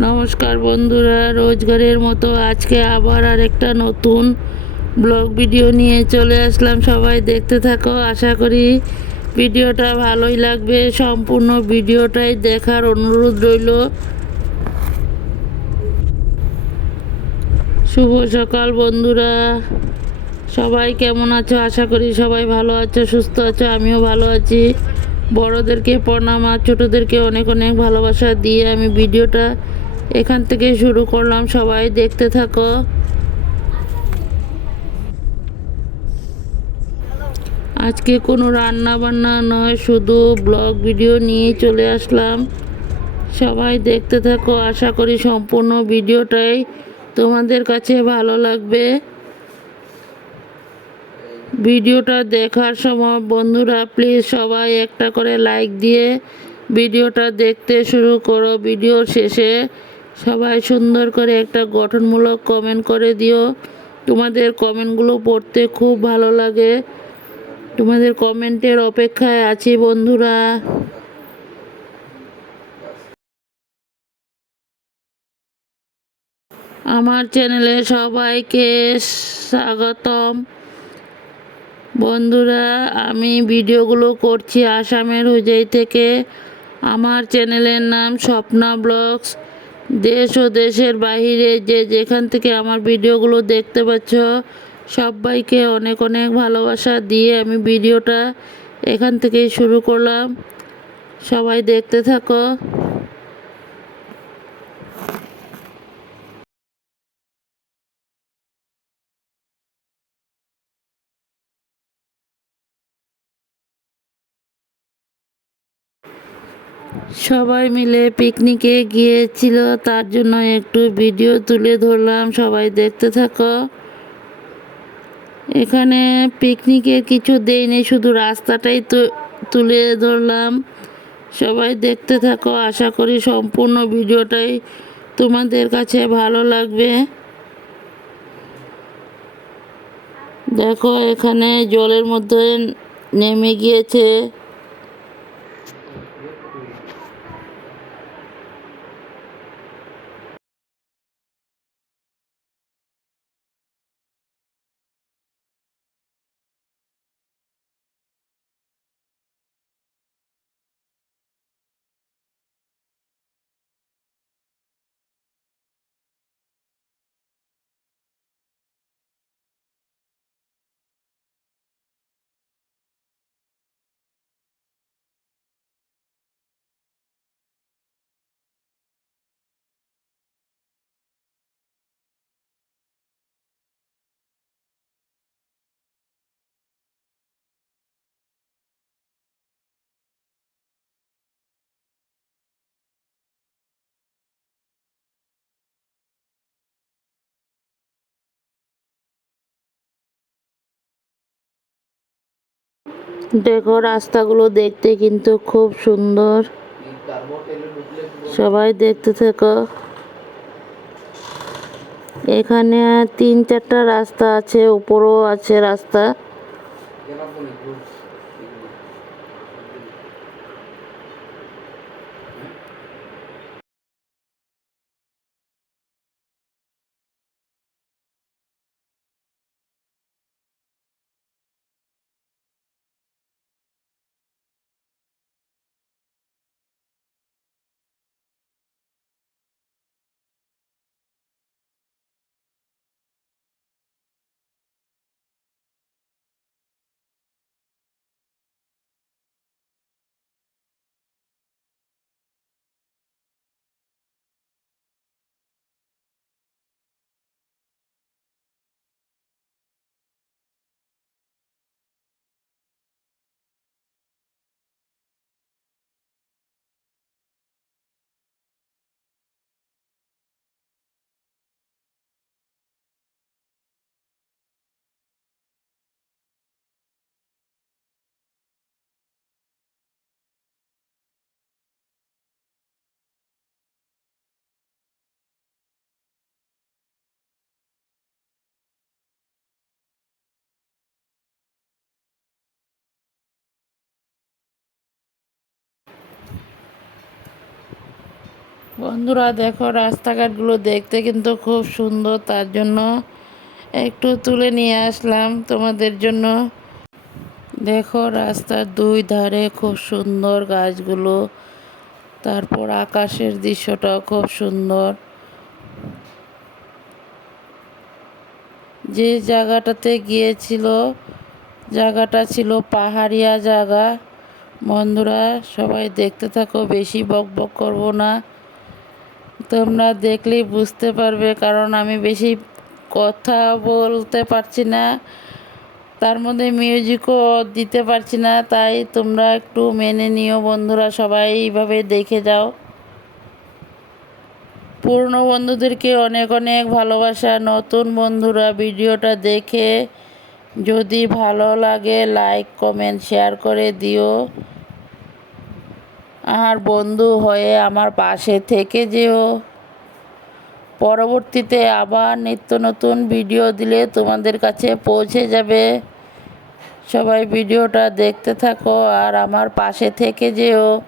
নমস্কার বন্ধুরা, রোজগারের মতো আজকে আবার আরেকটা নতুন ব্লগ ভিডিও নিয়ে চলে আসলাম। সবাই দেখতে থাকো, আশা করি ভিডিওটা ভালোই লাগবে। সম্পূর্ণ ভিডিওটাই দেখার অনুরোধ রইল। শুভ সকাল বন্ধুরা। সবাই কেমন আছো? আশা করি সবাই ভালো আছো, সুস্থ আছো, আমিও ভালো আছি। বড়োদেরকে প্রণাম আর ছোটোদেরকে অনেক অনেক ভালোবাসা দিয়ে আমি ভিডিওটা এখান থেকে শুরু করলাম, সবাই দেখতে থাকো। আজকে কোনো রান্না বান্না নয়, শুধু ব্লগ ভিডিও নিয়ে চলে আসলাম। সবাই দেখতে থাকো, আশা করি সম্পূর্ণ ভিডিওটাই তোমাদের কাছে ভালো লাগবে। ভিডিওটা দেখার সময় বন্ধুরা প্লিজ সবাই একটা করে লাইক দিয়ে ভিডিওটা দেখতে শুরু করো। ভিডিওর শেষে সবাই সুন্দর করে একটা গঠনমূলক কমেন্ট করে দিও। তোমাদের কমেন্টগুলো পড়তে খুব ভালো লাগে। তোমাদের কমেন্টের অপেক্ষায় আছি বন্ধুরা। আমার চ্যানেলে সবাইকে স্বাগতম। বন্ধুরা, আমি ভিডিওগুলো করছি আসামের হুজাই থেকে। আমার চ্যানেলের নাম স্বপ্না ব্লগস। দেশ ও দেশের বাহিরে যে যেখান থেকে আমার ভিডিওগুলো দেখতে পাচ্ছ, সবাইকে অনেক অনেক ভালোবাসা দিয়ে আমি ভিডিওটা এখান থেকেই শুরু করলাম। সবাই দেখতে থাকো। সবাই মিলে পিকনিকে গিয়েছিল, তার জন্য একটু ভিডিও তুলে ধরলাম, সবাই দেখতে থাকো। এখানে পিকনিকের কিছু দেয়নি শুধু রাস্তাটাই তুলে ধরলাম। সবাই দেখতে থাকো, আশা করি সম্পূর্ণ ভিডিওটাই তোমাদের কাছে ভালো লাগবে। দেখো, এখানে জলের মধ্যে নেমে গিয়েছে। দেখো, রাস্তাগুলো দেখতে কিন্তু খুব সুন্দর। সবাই দেখতে থেকো। এখানে তিন চারটা রাস্তা আছে, উপরও আছে রাস্তা। বন্ধুরা দেখো রাস্তাঘাটগুলো দেখতে কিন্তু খুব সুন্দর, তার জন্য একটু তুলে নিয়ে আসলাম তোমাদের জন্য। দেখো রাস্তার দুই ধারে খুব সুন্দর গাছগুলো, তারপর আকাশের দৃশ্যটাও খুব সুন্দর। যে জায়গাটাতে গিয়েছিল, জায়গাটা ছিল পাহাড়িয়া জায়গা। বন্ধুরা সবাই দেখতে থাকো, বেশি বক বক করব না। তোমরা দেখলেই বুঝতে পারবে, কারণ আমি বেশি কথা বলতে পারছি না। তার মধ্যে মিউজিকও দিতে পারছি না, তাই তোমরা একটু মেনে নিও বন্ধুরা, সবাই এইভাবে দেখে যাও। পুরনো বন্ধুদেরকে অনেক অনেক ভালোবাসা, নতুন বন্ধুরা ভিডিওটা দেখে যদি ভালো লাগে লাইক কমেন্ট শেয়ার করে দিও। আর বন্ধু হয়ে আমার পাশে থেকে যেও। পরবর্তীতে আবার নিত্য নতুন ভিডিও দিলে তোমাদের কাছে পৌঁছে যাবে। সবাই ভিডিওটা দেখতে থাকো আর আমার পাশে থেকে যেও।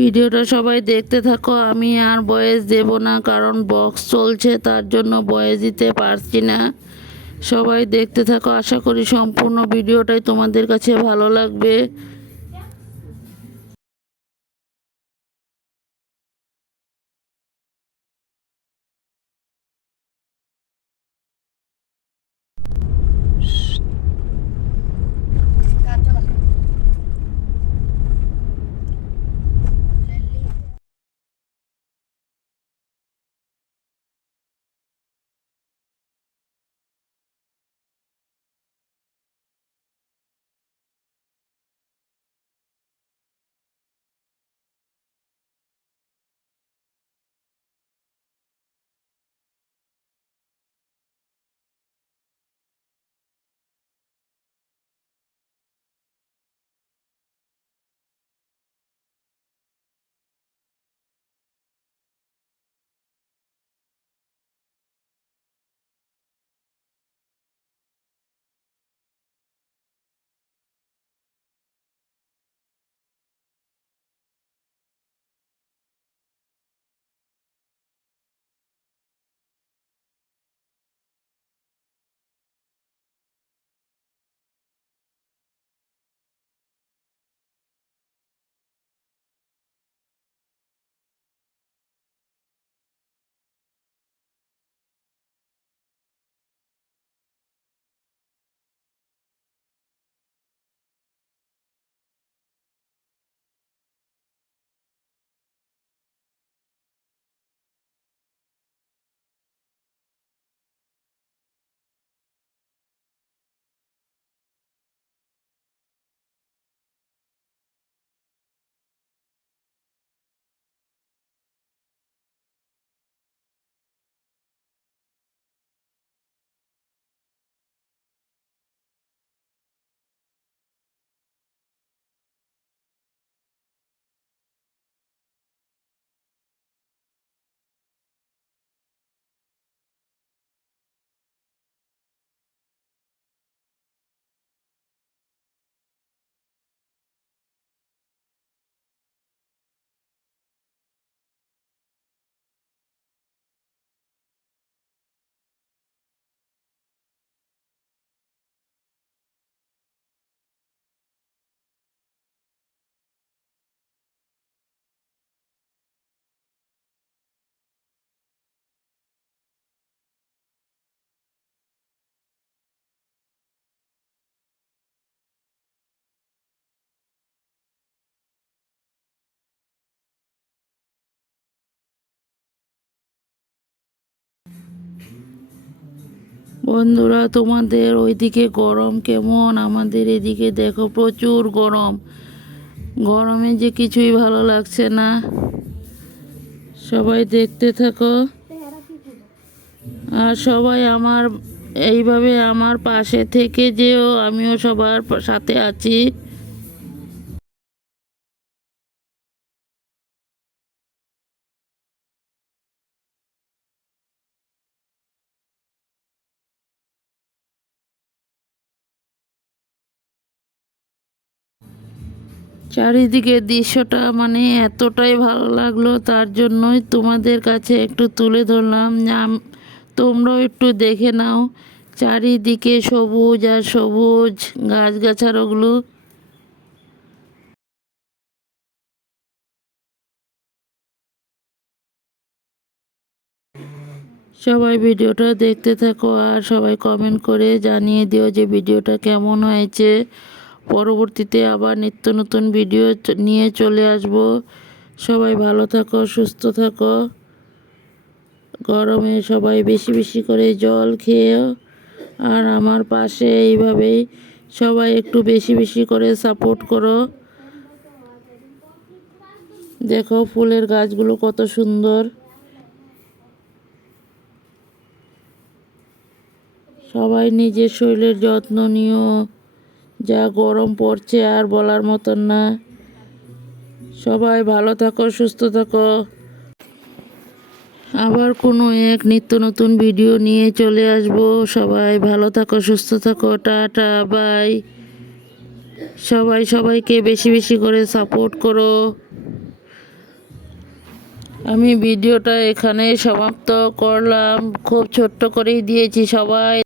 ভিডিওটা সবাই দেখতে থাকো। আমি আর বয়েস দেব না, কারণ বক্স চলছে, তার জন্য বয়েস দিতে পারছি না। সবাই দেখতে থাকো, আশা করি সম্পূর্ণ ভিডিওটাই তোমাদের কাছে ভালো লাগবে। বন্ধুরা, তোমাদের ওইদিকে গরম কেমন? আমাদের এদিকে দেখো প্রচুর গরম। গরমে যে কিছুই ভালো লাগছে না। সবাই দেখতে থাকো। আর সবাই আমার, এইভাবে আমার পাশে থেকে যেও, আমিও সবার সাথে আছি। চারিদিকের দৃশ্যটা মানে এতটাই ভালো লাগল, তার জন্যই তোমাদের কাছে একটু তুলে ধরলাম। তোমরাও একটু দেখে নাও চারিদিকে সবুজ আর সবুজ গাছগাছাড়াগুলো সবাই ভিডিওটা দেখতে থাকো আর সবাই কমেন্ট করে জানিয়ে দিও যে ভিডিওটা কেমন হয়েছে। পরবর্তীতে আবার নিত্য নতুন ভিডিও নিয়ে চলে আসব। সবাই ভালো থাকো, সুস্থ থাকো। গরমে সবাই বেশি বেশি করে জল খেয়েও। আর আমার পাশে এইভাবেই সবাই একটু বেশি বেশি করে সাপোর্ট করো। দেখো ফুলের গাছগুলো কত সুন্দর। সবাই নিজের শরীরের যত্ন নিও। যা গরম পড়ছে আর বলার মতন না। সবাই ভালো থাকো, সুস্থ থাকো। আবার কোনো এক নিত্য নতুন ভিডিও নিয়ে চলে আসব। সবাই ভালো থাকো, সুস্থ থাকো, টাটা, বাই। সবাই সবাইকে বেশি বেশি করে সাপোর্ট করো। আমি ভিডিওটা এখানে সমাপ্ত করলাম। খুব ছোট্ট করেই দিয়েছি সবাই।